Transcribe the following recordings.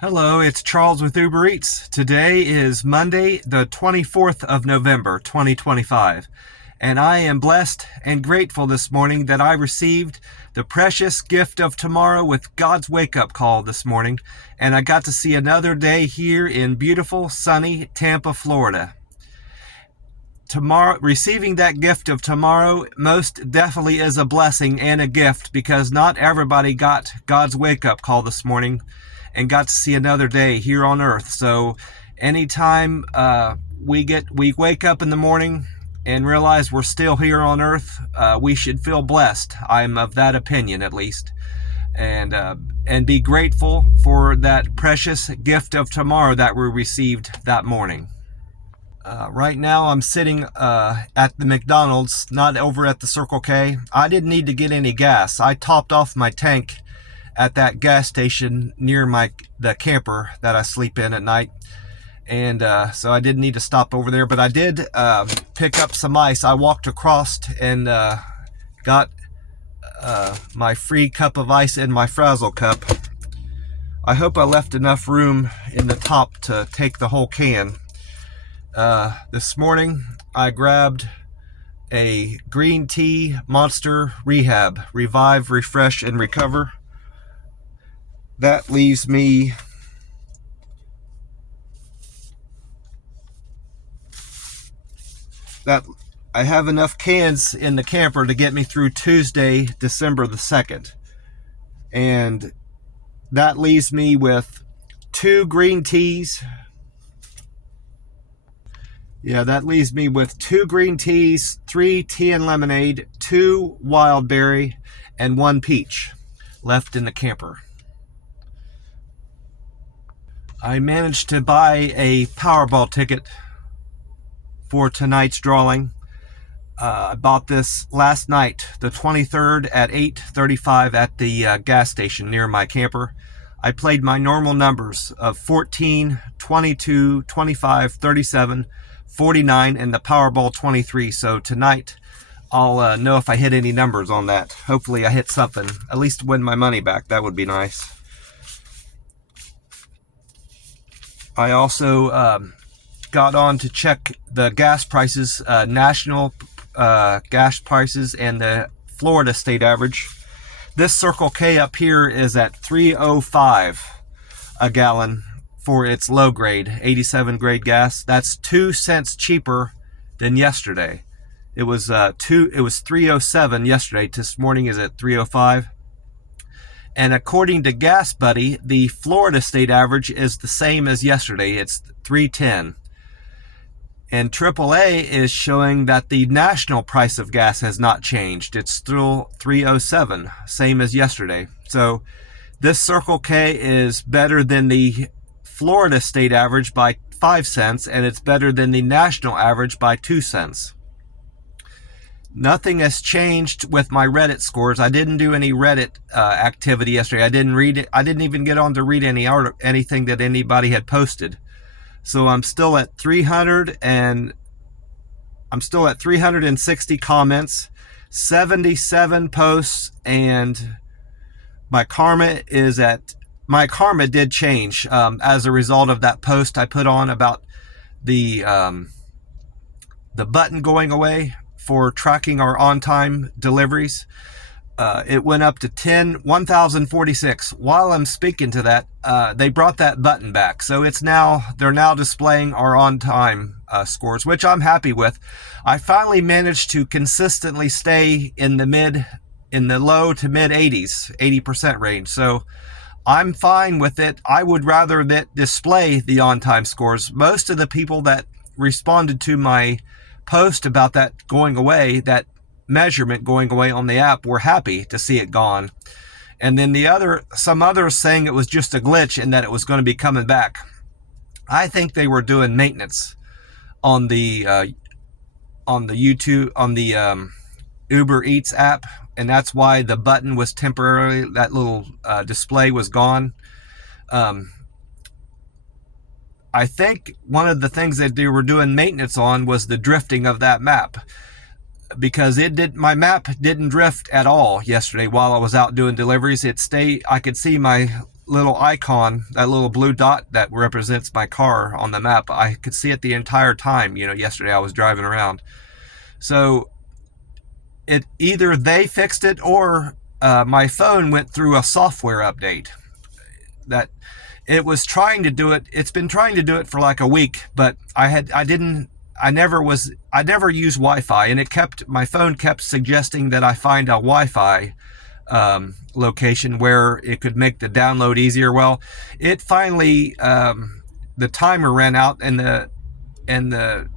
Hello, it's Charles with Uber Eats. Today is Monday, the 24th of November, 2025. And I am blessed and grateful this morning that I received the precious gift of tomorrow with God's wake-up call this morning. And I got to see another day here in beautiful, sunny Tampa, Florida. Tomorrow, receiving that gift of tomorrow most definitely is a blessing and a gift, because not everybody got God's wake-up call this morning and got to see another day here on earth. So anytime we wake up in the morning and realize we're still here on earth, we should feel blessed. I'm of that opinion, at least, and be grateful for that precious gift of tomorrow that we received that morning. Right now I'm sitting at the McDonald's, not over at the Circle K. I didn't need to get any gas. I topped off my tank at that gas station near the camper that I sleep in at night, and so I didn't need to stop over there, but I did pick up some ice. I walked across and got my free cup of ice in my Frazzle cup. I hope I left enough room in the top to take the whole can. This morning I grabbed a green tea Monster Rehab, Revive, Refresh, and Recover. That leaves me I have enough cans in the camper to get me through Tuesday, December the 2nd. And that leaves me with 2 green teas. Yeah, that leaves me with 2 green teas, 3 tea and lemonade, 2 wild berry, and 1 peach left in the camper. I managed to buy a Powerball ticket for tonight's drawing. I bought this last night, the 23rd at 8:35 at the gas station near my camper. I played my normal numbers of 14, 22, 25, 37, 49, and the Powerball 23. So tonight I'll know if I hit any numbers on that. Hopefully I hit something, at least win my money back. That would be nice. I also got on to check the gas prices, national gas prices, and the Florida state average. This Circle K up here is at $3.05 a gallon for its low grade, 87 grade gas. That's 2 cents cheaper than yesterday. It was $3.07 yesterday. This morning is at $3.05. And according to Gas Buddy, the Florida state average is the same as yesterday. It's $3.10. And AAA is showing that the national price of gas has not changed. It's still $3.07, same as yesterday. So this Circle K is better than the Florida state average by 5 cents, and it's better than the national average by 2 cents. Nothing has changed with my Reddit scores. I didn't do any Reddit activity yesterday. I didn't read it. I didn't even get on to read anything that anybody had posted. So I'm still at 360 comments, 77 posts, and my karma did change as a result of that post I put on about the button going away for tracking our on-time deliveries. It went up to 1,046. While I'm speaking to that, they brought that button back. So they're now displaying our on-time scores, which I'm happy with. I finally managed to consistently stay in the low to mid 80s, 80% range. So I'm fine with it. I would rather that display the on-time scores. Most of the people that responded to my post about that going away, that measurement going away on the app, were happy to see it gone. And then some others saying it was just a glitch and that it was going to be coming back. I think they were doing maintenance on the Uber Eats app, and that's why the button was temporarily, that little display was gone. I think one of the things that they were doing maintenance on was the drifting of that map, because my map didn't drift at all yesterday while I was out doing deliveries. I could see my little icon, that little blue dot that represents my car on the map, I could see it the entire time, yesterday I was driving around. So it either they fixed it or my phone went through a software update that it was trying to do it. It's been trying to do it for like a week, but I never used Wi-Fi, and my phone kept suggesting that I find a Wi-Fi location where it could make the download easier. Well, it finally, the timer ran out, and the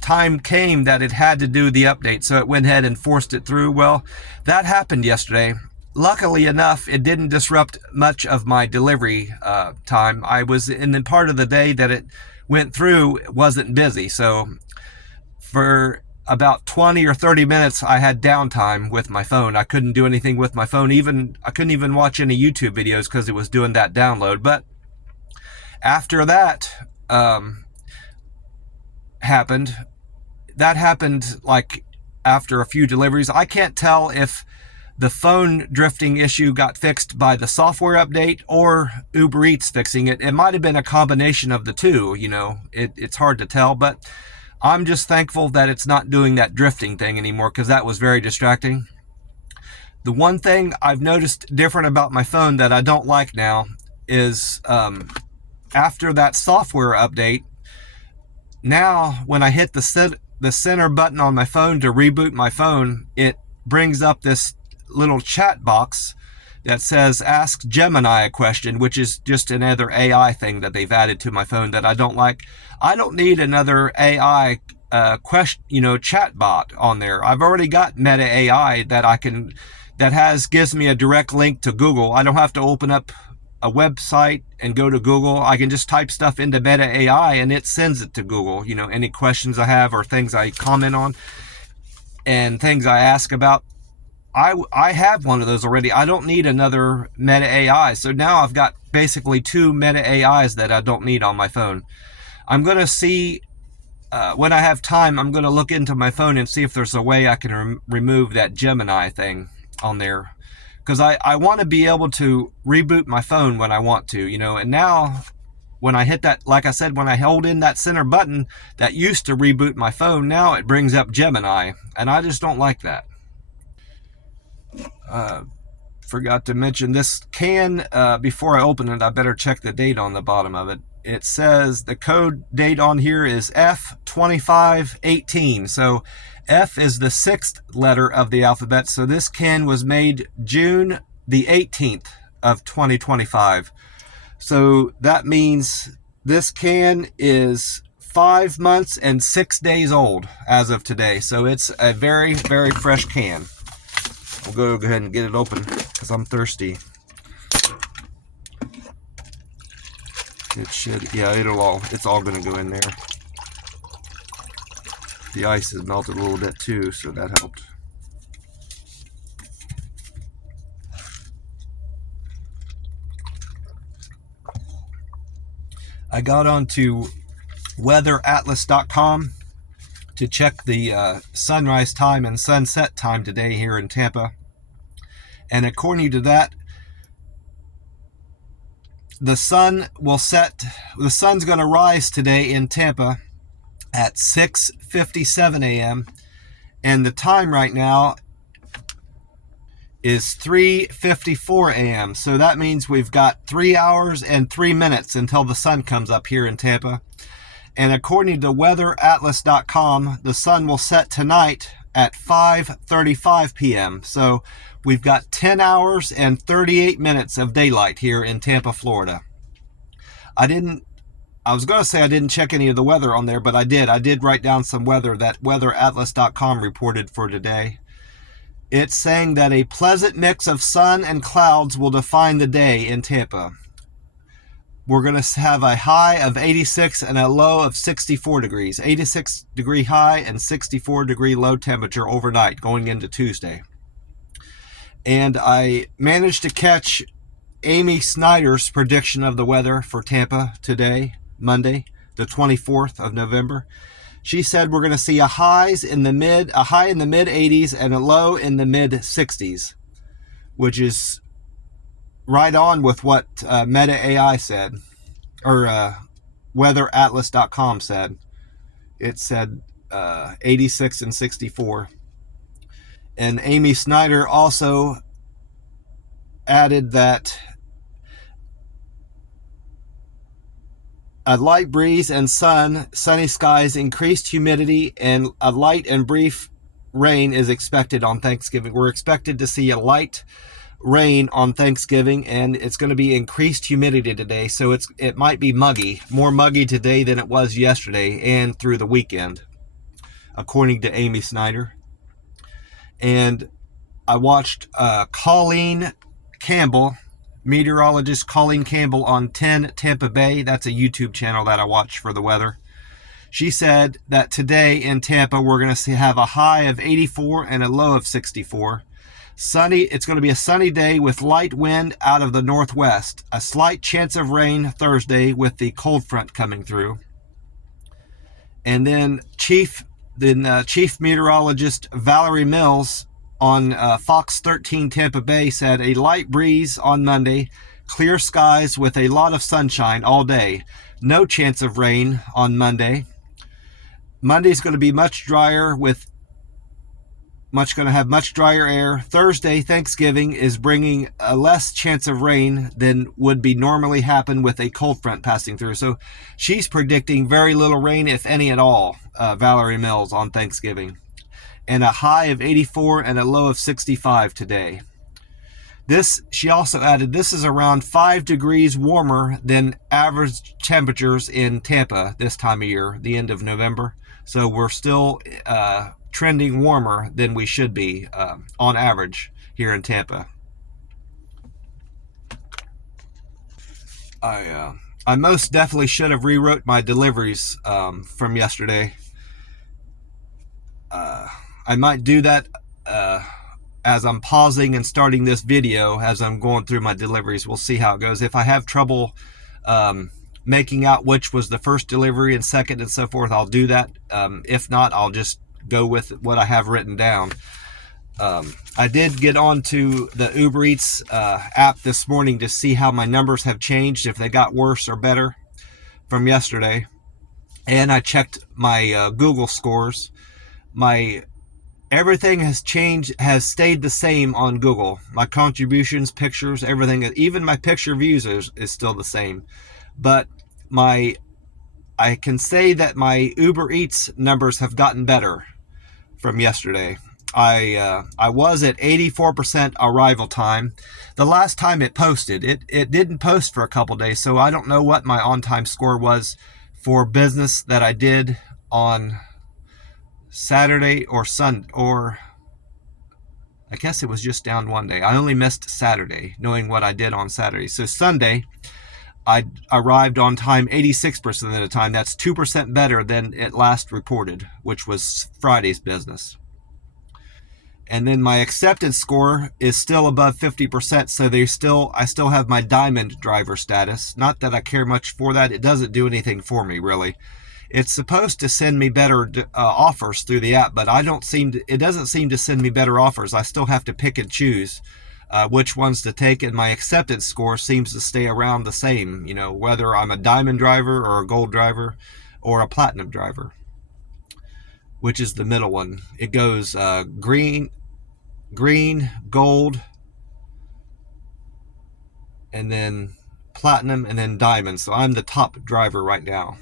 time came that it had to do the update, so it went ahead and forced it through. Well, that happened yesterday. Luckily enough, it didn't disrupt much of my delivery time. I was in the part of the day that it went through, it wasn't busy, so for about 20 or 30 minutes I had downtime with my phone. I couldn't do anything with my phone. I couldn't even watch any YouTube videos because it was doing that download. But after that happened like after a few deliveries. I can't tell if the phone drifting issue got fixed by the software update or Uber Eats fixing it. It might have been a combination of the two, it's hard to tell, but I'm just thankful that it's not doing that drifting thing anymore, because that was very distracting. The one thing I've noticed different about my phone that I don't like now is after that software update, now when I hit the center button on my phone to reboot my phone, it brings up this little chat box that says ask Gemini a question, which is just another AI thing that they've added to my phone that I don't like. I don't need another AI chat bot on there. I've already got Meta AI that gives me a direct link to Google. I don't have to open up a website and go to Google. I can just type stuff into Meta AI and it sends it to Google. Any questions I have or things I comment on and things I ask about. I have one of those already. I don't need another Meta AI. So now I've got basically two Meta AIs that I don't need on my phone. I'm going to see, when I have time, I'm going to look into my phone and see if there's a way I can remove that Gemini thing on there. Because I want to be able to reboot my phone when I want to, and now when I hit that, like I said, when I hold in that center button that used to reboot my phone, now it brings up Gemini, and I just don't like that. Forgot to mention this can, before I open it, I better check the date on the bottom of it. It says the code date on here is F2518. So F is the 6th letter of the alphabet. So this can was made June the 18th of 2025. So that means this can is 5 months and 6 days old as of today. So it's a very, very fresh can. We'll go ahead and get it open because I'm thirsty. It should, yeah, it's all going to go in there. The ice has melted a little bit too, so that helped. I got onto weatheratlas.com to check the sunrise time and sunset time today here in Tampa. And according to that, the sun's going to rise today in Tampa at 6:57 a.m. and the time right now is 3:54 a.m. So that means we've got 3 hours and 3 minutes until the sun comes up here in Tampa. And according to weatheratlas.com, the sun will set tonight at 5:35 p.m. So we've got 10 hours and 38 minutes of daylight here in Tampa, Florida. I was going to say I didn't check any of the weather on there, but I did. I did write down some weather that weatheratlas.com reported for today. It's saying that a pleasant mix of sun and clouds will define the day in Tampa. We're going to have a high of 86 and a low of 64 degrees. 86 degree high and 64 degree low temperature overnight going into Tuesday. And I managed to catch Amy Snyder's prediction of the weather for Tampa today, Monday, the 24th of November. She said we're going to see a high in the mid 80s and a low in the mid 60s, which is right on with what Meta AI said, or weatheratlas.com said. It said 86 and 64. And Amy Snyder also added that a light breeze and sunny skies, increased humidity, and a light and brief rain is expected on Thanksgiving. We're expected to see a light rain on Thanksgiving, and it's going to be increased humidity today, so it might be muggy, more muggy today than it was yesterday and through the weekend, according to Amy Snyder. And I watched Colleen Campbell, meteorologist Colleen Campbell, on 10 Tampa Bay. That's a YouTube channel that I watch for the weather. She said that today in Tampa we're going to have a high of 84 and a low of 64. Sunny. It's going to be a sunny day with light wind out of the northwest. A slight chance of rain Thursday with the cold front coming through. And then Chief Meteorologist Valerie Mills on Fox 13 Tampa Bay said a light breeze on Monday, clear skies with a lot of sunshine all day. No chance of rain on Monday. Monday's going to be much drier with going to have much drier air. Thursday, Thanksgiving, is bringing a less chance of rain than would be normally happen with a cold front passing through. So she's predicting very little rain, if any at all, Valerie Mills, on Thanksgiving. And a high of 84 and a low of 65 today. She also added, this is around 5 degrees warmer than average temperatures in Tampa this time of year, the end of November. So we're still trending warmer than we should be on average here in Tampa. I most definitely should have rewrote my deliveries from yesterday. I might do that as I'm pausing and starting this video as I'm going through my deliveries. We'll see how it goes. If I have trouble making out which was the first delivery and second and so forth, I'll do that. If not, I'll just go with what I have written down. I did get onto the Uber Eats app this morning to see how my numbers have changed, if they got worse or better from yesterday. And I checked my Google scores. Everything has stayed the same on Google. My contributions, pictures, everything, even my picture views is still the same. But I can say that my Uber Eats numbers have gotten better from yesterday. I was at 84% arrival time. The last time it posted, it didn't post for a couple days, so I don't know what my on-time score was for business that I did on Saturday or Sunday, or I guess it was just down one day. I only missed Saturday, knowing what I did on Saturday. So Sunday, I arrived on time 86% of the time. That's 2% better than it last reported, which was Friday's business. And then my acceptance score is still above 50%, so I still have my diamond driver status. Not that I care much for that. It doesn't do anything for me, really. It's supposed to send me better offers through the app, but it doesn't seem to send me better offers. I still have to pick and choose which ones to take, and my acceptance score seems to stay around the same, whether I'm a diamond driver or a gold driver or a platinum driver, which is the middle one. It goes green, gold, and then platinum, and then diamond. So I'm the top driver right now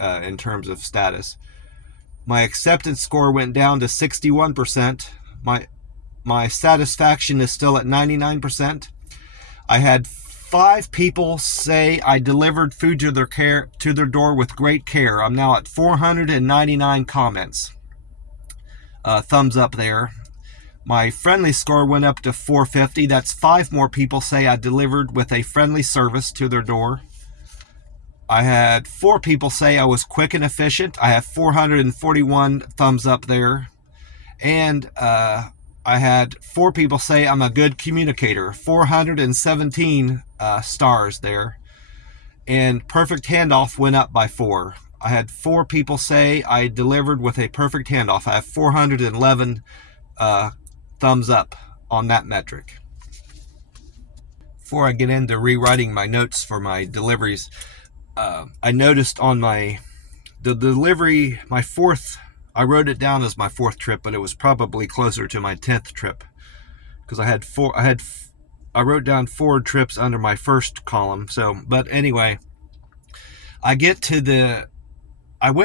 in terms of status. My acceptance score went down to 61%. My satisfaction is still at 99%. I had 5 people say I delivered food to their door with great care. I'm now at 499 comments. Thumbs up there. My friendly score went up to 450. That's 5 more people say I delivered with a friendly service to their door. I had 4 people say I was quick and efficient. I have 441 thumbs up there. And I had 4 people say I'm a good communicator. 417 stars there. And perfect handoff went up by 4. I had 4 people say I delivered with a perfect handoff. I have 411 thumbs up on that metric. before I get into rewriting my notes for my deliveries, I noticed on the delivery, my fourth, I wrote it down as my fourth trip, but it was probably closer to my 10th trip, because I wrote down 4 trips under my first column. So, but anyway, I went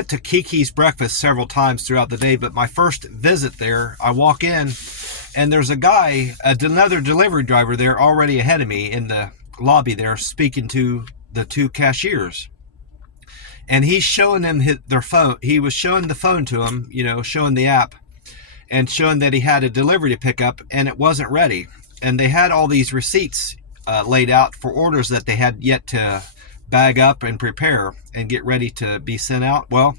to Kiki's Breakfast several times throughout the day, but my first visit there, I walk in and there's a guy, another delivery driver there already ahead of me in the lobby there, speaking to the 2 cashiers. And he's showing them their phone. He was showing the phone to them, showing the app and showing that he had a delivery to pick up and it wasn't ready. And they had all these receipts laid out for orders that they had yet to bag up and prepare and get ready to be sent out. Well,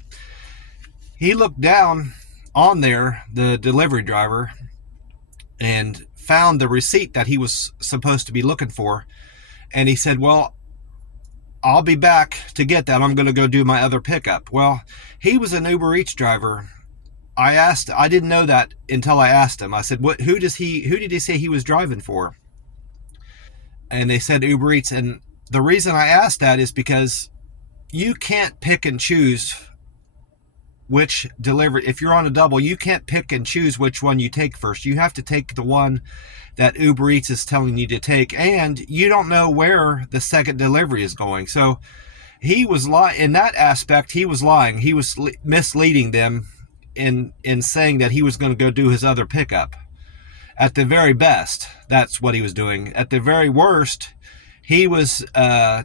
he looked down on there, the delivery driver, and found the receipt that he was supposed to be looking for. And he said, well, I'll be back to get that. I'm going to go do my other pickup. Well, he was an Uber Eats driver. I didn't know that until I asked him. I said, who did he say he was driving for? And they said Uber Eats. And the reason I asked that is because you can't pick and choose which delivery. If you're on a double, you can't pick and choose which one you take first. You have to take the one that Uber Eats is telling you to take, and you don't know where the second delivery is going. So he was in that aspect. He was lying. He was misleading them in saying that he was going to go do his other pickup. At the very best, that's what he was doing. At the very worst, he was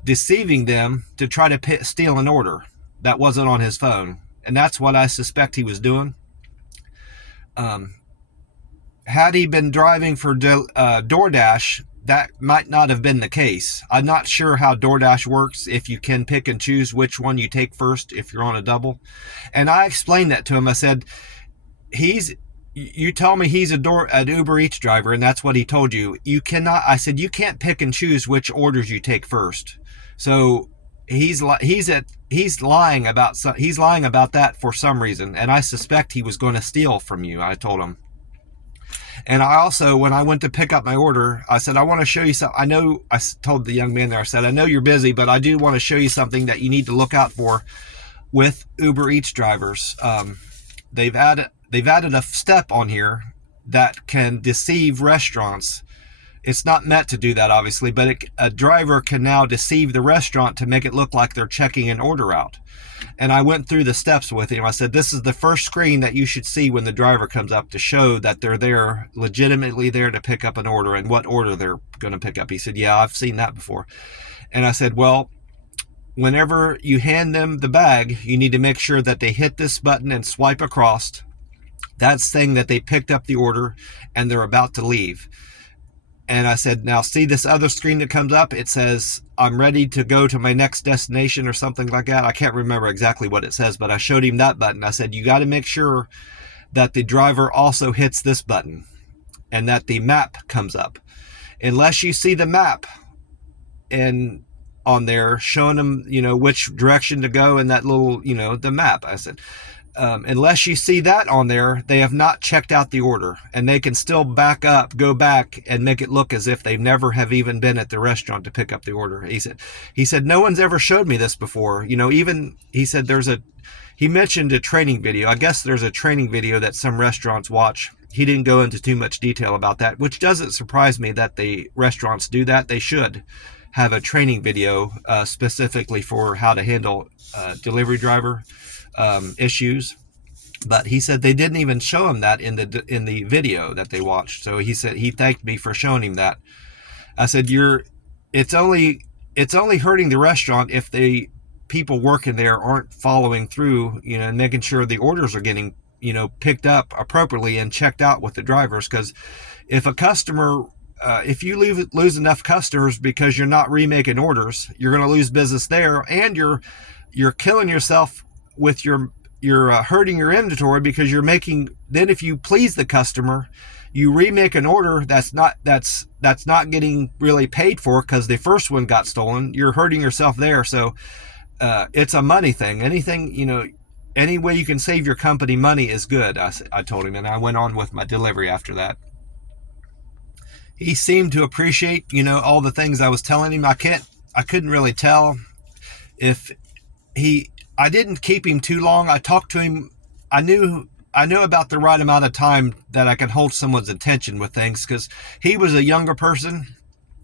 deceiving them to try to steal an order that wasn't on his phone. And that's what I suspect he was doing. Had he been driving for DoorDash, that might not have been the case. I'm not sure how DoorDash works, if you can pick and choose which one you take first if you're on a double. And I explained that to him. I said, you tell me he's an Uber Eats driver, and that's what he told you. You cannot. I said, you can't pick and choose which orders you take first. So he's lying about that for some reason, and I suspect he was going to steal from you. I told him. And I also, when I went to pick up my order, I said, I want to show you something. I told the young man there, I said, I know you're busy, but I do want to show you something that you need to look out for with Uber Eats drivers. They've added a step on here that can deceive restaurants. It's not meant to do that, obviously, but a driver can now deceive the restaurant to make it look like they're checking an order out. And I went through the steps with him. I said, this is the first screen that you should see when the driver comes up to show that they're there, legitimately there to pick up an order and what order they're going to pick up. He said, yeah, I've seen that before. And I said, well, whenever you hand them the bag, you need to make sure that they hit this button and swipe across. That's saying that they picked up the order and they're about to leave. And I said, now see this other screen that comes up? It says, I'm ready to go to my next destination or something like that. I can't remember exactly what it says, but I showed him that button. I said, you got to make sure that the driver also hits this button and that the map comes up. Unless you see the map and on there showing them, which direction to go in that little, the map. I said, unless you see that on there, they have not checked out the order, and they can still go back and make it look as if they never have even been at the restaurant to pick up the order. He said, no one's ever showed me this before. Even he said he mentioned a training video. I guess there's a training video that some restaurants watch. He didn't go into too much detail about that, which doesn't surprise me that the restaurants do that. They should have a training video specifically for how to handle delivery driver issues. But he said they didn't even show him that in the video that they watched. So he said he thanked me for showing him that. I said, it's only hurting the restaurant if the people working there aren't following through, and making sure the orders are getting, picked up appropriately and checked out with the drivers. Because if a customer, if you lose enough customers because you're not remaking orders, you're going to lose business there, and you're killing yourself with you're hurting your inventory, because then if you please the customer, you remake an order that's not getting really paid for because the first one got stolen. You're hurting yourself there. So it's a money thing. Anything, any way you can save your company money is good. I told him, and I went on with my delivery after that. He seemed to appreciate, all the things I was telling him. I couldn't really tell if I didn't keep him too long. I talked to him. I knew about the right amount of time that I could hold someone's attention with things, because he was a younger person,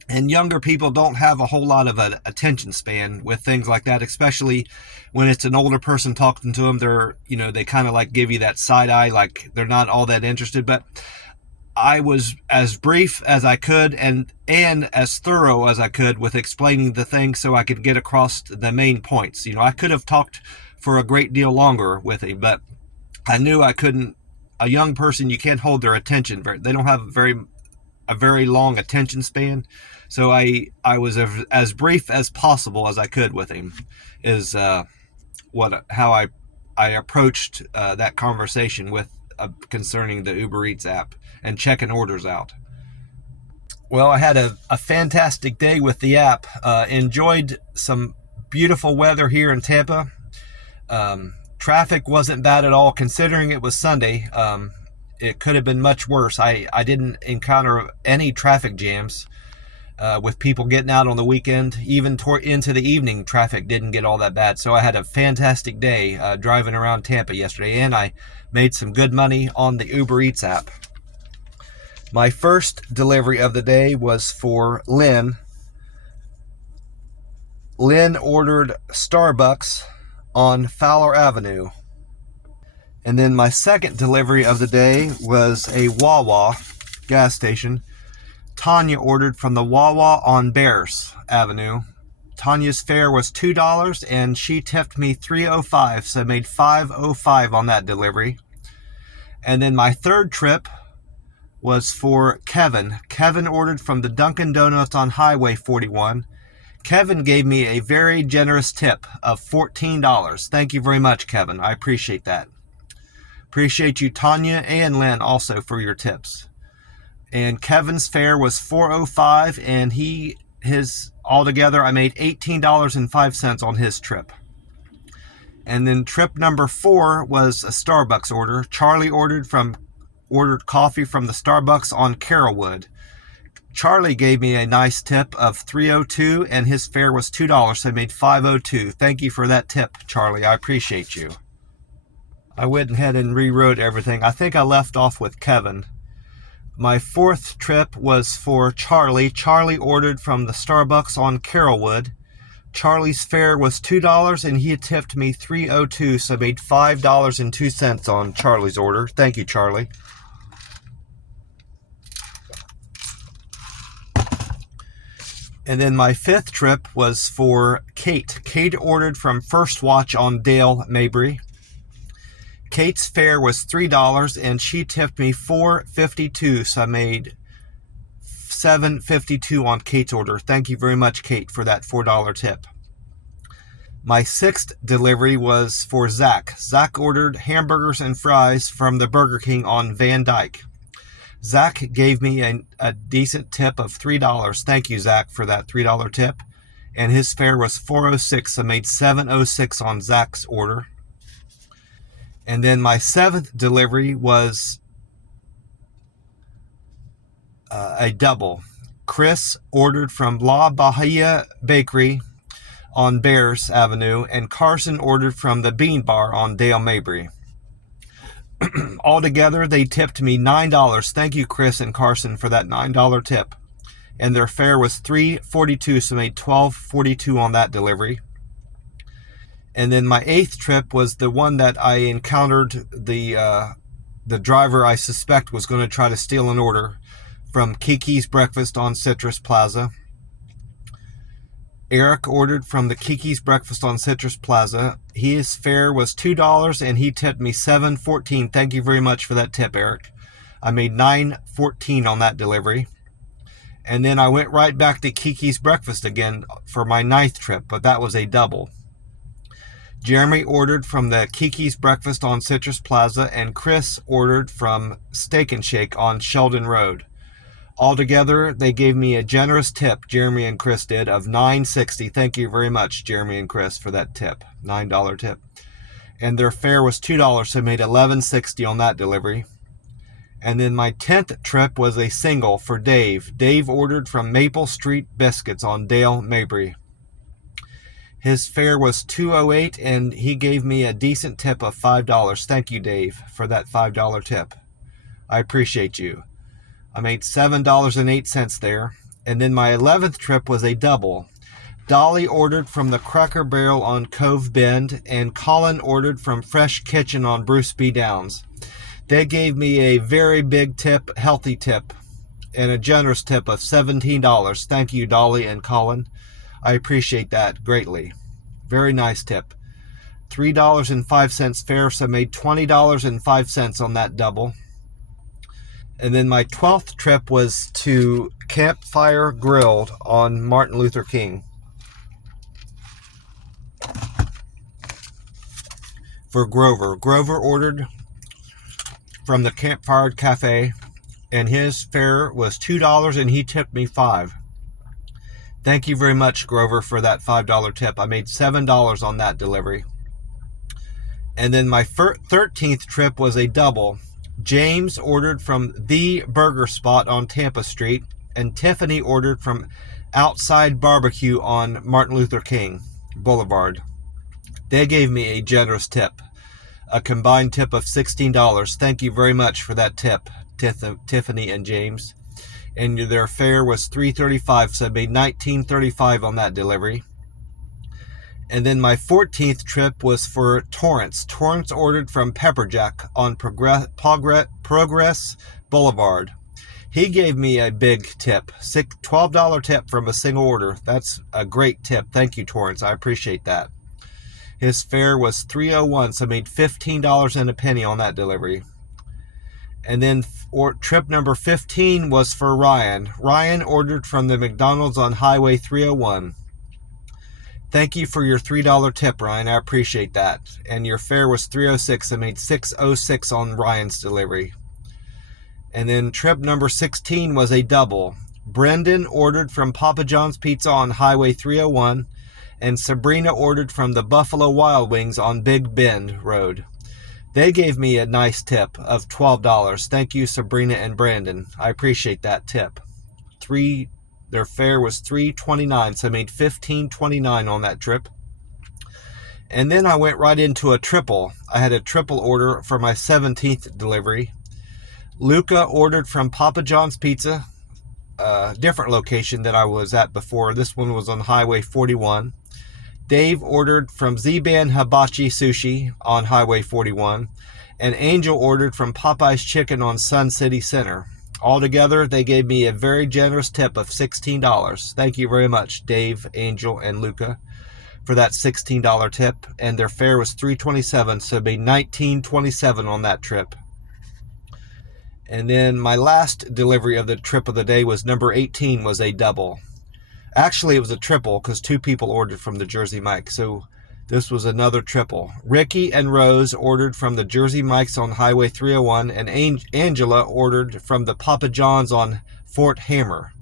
and younger people don't have a whole lot of an attention span with things like that, especially when it's an older person talking to them. They kind of like give you that side eye, like they're not all that interested. But I was as brief as I could and as thorough as I could with explaining the thing, so I could get across the main points. I could have talked for a great deal longer with him, but I knew I couldn't. A young person, you can't hold their attention. They don't have a very long attention span. So I was as brief as possible as I could with him, is how I approached that conversation with concerning the Uber Eats app and checking orders out. Well, I had a fantastic day with the app. Enjoyed some beautiful weather here in Tampa. Traffic wasn't bad at all, considering it was Sunday. It could have been much worse. I didn't encounter any traffic jams with people getting out on the weekend. Even into the evening, traffic didn't get all that bad. So I had a fantastic day driving around Tampa yesterday, and I made some good money on the Uber Eats app. My first delivery of the day was for Lynn. Lynn ordered Starbucks on Fowler Avenue. And then my second delivery of the day was a Wawa gas station. Tanya ordered from the Wawa on Bears Avenue. Tanya's fare was $2, and she tipped me $3.05, so I made $5.05 on that delivery. And then my third trip was for Kevin. Kevin ordered from the Dunkin' Donuts on Highway 41. Kevin gave me a very generous tip of $14. Thank you very much, Kevin. I appreciate that. Appreciate you, Tanya and Lynn, also for your tips. And Kevin's fare was $4.05, and altogether I made $18.05 on his trip. And then trip number 4 was a Starbucks order. Charlie ordered coffee from the Starbucks on Carrollwood. Charlie gave me a nice tip of $3.02, and his fare was $2, so I made $5.02. Thank you for that tip, Charlie. I appreciate you. I went ahead and rewrote everything. I think I left off with Kevin. My fourth trip was for Charlie. Charlie ordered from the Starbucks on Carrollwood. Charlie's fare was $2, and he tipped me $3.02, so I made $5.02 on Charlie's order. Thank you, Charlie. And then my fifth trip was for Kate. Kate ordered from First Watch on Dale Mabry. Kate's fare was $3, and she tipped me $4.52, so I made $7.52 on Kate's order. Thank you very much, Kate, for that $4 tip. My sixth delivery was for Zach. Zach ordered hamburgers and fries from the Burger King on Van Dyke. Zach gave me a decent tip of $3. Thank you, Zach, for that $3 tip. And his fare was $4.06, so I made $7.06 on Zach's order. And then my seventh delivery was a double. Chris ordered from La Bahia Bakery on Bears Avenue, and Carson ordered from the Bean Bar on Dale Mabry. Altogether, they tipped me $9. Thank you, Chris and Carson, for that $9 tip. And their fare was $3.42, so I made $12.42 on that delivery. And then my eighth trip was the one that I encountered the driver I suspect was going to try to steal an order from Kiki's Breakfast on Citrus Plaza. Eric ordered from the Kiki's Breakfast on Citrus Plaza. His fare was $2, and he tipped me $7.14. Thank you very much for that tip, Eric. I made $9.14 on that delivery. And then I went right back to Kiki's Breakfast again for my ninth trip, but that was a double. Jeremy ordered from the Kiki's Breakfast on Citrus Plaza, and Chris ordered from Steak and Shake on Sheldon Road. Altogether, they gave me a generous tip, Jeremy and Chris did, of $9.60. Thank you very much, Jeremy and Chris, for that tip, $9 tip. And their fare was $2, so I made $11.60 on that delivery. And then my 10th trip was a single for Dave. Dave ordered from Maple Street Biscuits on Dale Mabry. His fare was $2.08, and he gave me a decent tip of $5. Thank you, Dave, for that $5 tip. I appreciate you. I made $7.08 there. And then my 11th trip was a double. Dolly ordered from the Cracker Barrel on Cove Bend, and Colin ordered from Fresh Kitchen on Bruce B. Downs. They gave me a very big tip, healthy tip, and a generous tip of $17. Thank you, Dolly and Colin. I appreciate that greatly. Very nice tip. $3.05 fare, so I made $20.05 on that double. And then my 12th trip was to Campfire Grilled on Martin Luther King. For Grover. Grover ordered from the Campfire Cafe, and his fare was $2, and he tipped me $5. Thank you very much, Grover, for that $5 tip. I made $7 on that delivery. And then my 13th trip was a double. James ordered from The Burger Spot on Tampa Street, and Tiffany ordered from Outside Barbecue on Martin Luther King Boulevard. They gave me a generous tip, a combined tip of $16. Thank you very much for that tip, Tiffany and James. And their fare was $3.35, so I made $19.35 on that delivery. And then my 14th trip was for Torrance. Torrance ordered from Pepperjack on Progress Boulevard. He gave me a big tip, $12 tip from a single order. That's a great tip. Thank you, Torrance. I appreciate that. His fare was $3.01, so I made $15 and a penny on that delivery. And then trip number 15 was for Ryan. Ryan ordered from the McDonald's on Highway 301. Thank you for your $3 tip, Ryan. I appreciate that. And your fare was $3.06. I made $6.06 on Ryan's delivery. And then trip number 16 was a double. Brendan ordered from Papa John's Pizza on Highway 301, and Sabrina ordered from the Buffalo Wild Wings on Big Bend Road. They gave me a nice tip of $12. Thank you, Sabrina and Brandon. I appreciate that tip. Their fare was $3.29, so I made $15.29 on that trip. And then I went right into a triple. I had a triple order for my 17th delivery. Luca ordered from Papa John's Pizza, a different location than I was at before. This one was on Highway 41. Dave ordered from Z-Ban Hibachi Sushi on Highway 41. And Angel ordered from Popeye's Chicken on Sun City Center. Altogether, they gave me a very generous tip of $16. Thank you very much, Dave, Angel, and Luca, for that $16 tip. And their fare was $3.27, so it'd be $19.27 on that trip. And then my last delivery of the trip of the day was number 18, was a double. Actually, it was a triple because 2 people ordered from the Jersey Mike. So this was another triple. Ricky and Rose ordered from the Jersey Mike's on Highway 301, and Angela ordered from the Papa John's on Fort Hammer.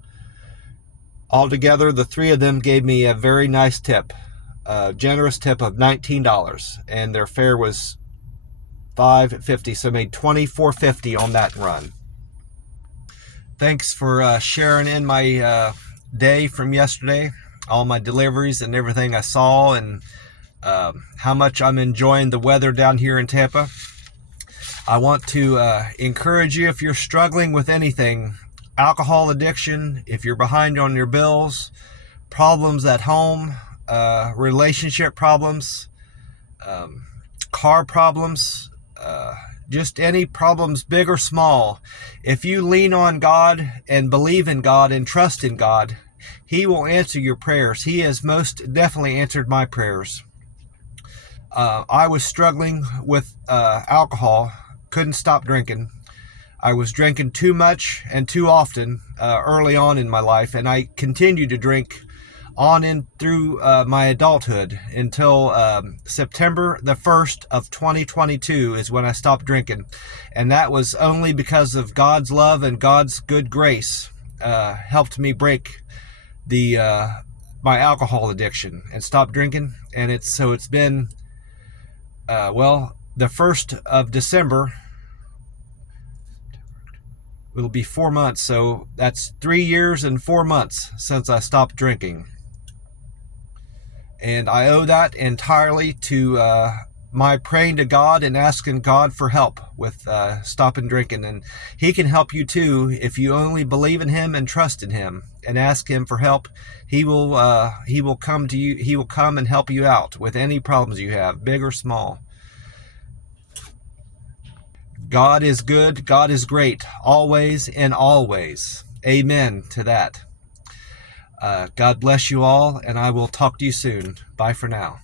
Altogether, the 3 of them gave me a very nice tip, a generous tip of $19, and their fare was $5.50, so I made $24.50 on that run. Thanks for sharing in my day from yesterday, all my deliveries and everything I saw, and how much I'm enjoying the weather down here in Tampa. I want to encourage you, if you're struggling with anything, alcohol addiction, if you're behind on your bills, problems at home, relationship problems, car problems, just any problems, big or small. If you lean on God and believe in God and trust in God, He will answer your prayers. He has most definitely answered my prayers. I was struggling with alcohol, couldn't stop drinking. I was drinking too much and too often early on in my life, and I continued to drink on in through my adulthood until September the 1st of 2022 is when I stopped drinking. And that was only because of God's love and God's good grace helped me break the my alcohol addiction and stop drinking. And it's been the 1st of December, It'll be 4 months, so that's 3 years and 4 months since I stopped drinking. And I owe that entirely to my praying to God and asking God for help with stopping drinking. And he can help you too if you only believe in him and trust in him and ask him for help. He will come to you. He will come and help you out with any problems you have, big or small. God is good. God is great, always and always. Amen to that. God bless you all, and I will talk to you soon. Bye for now.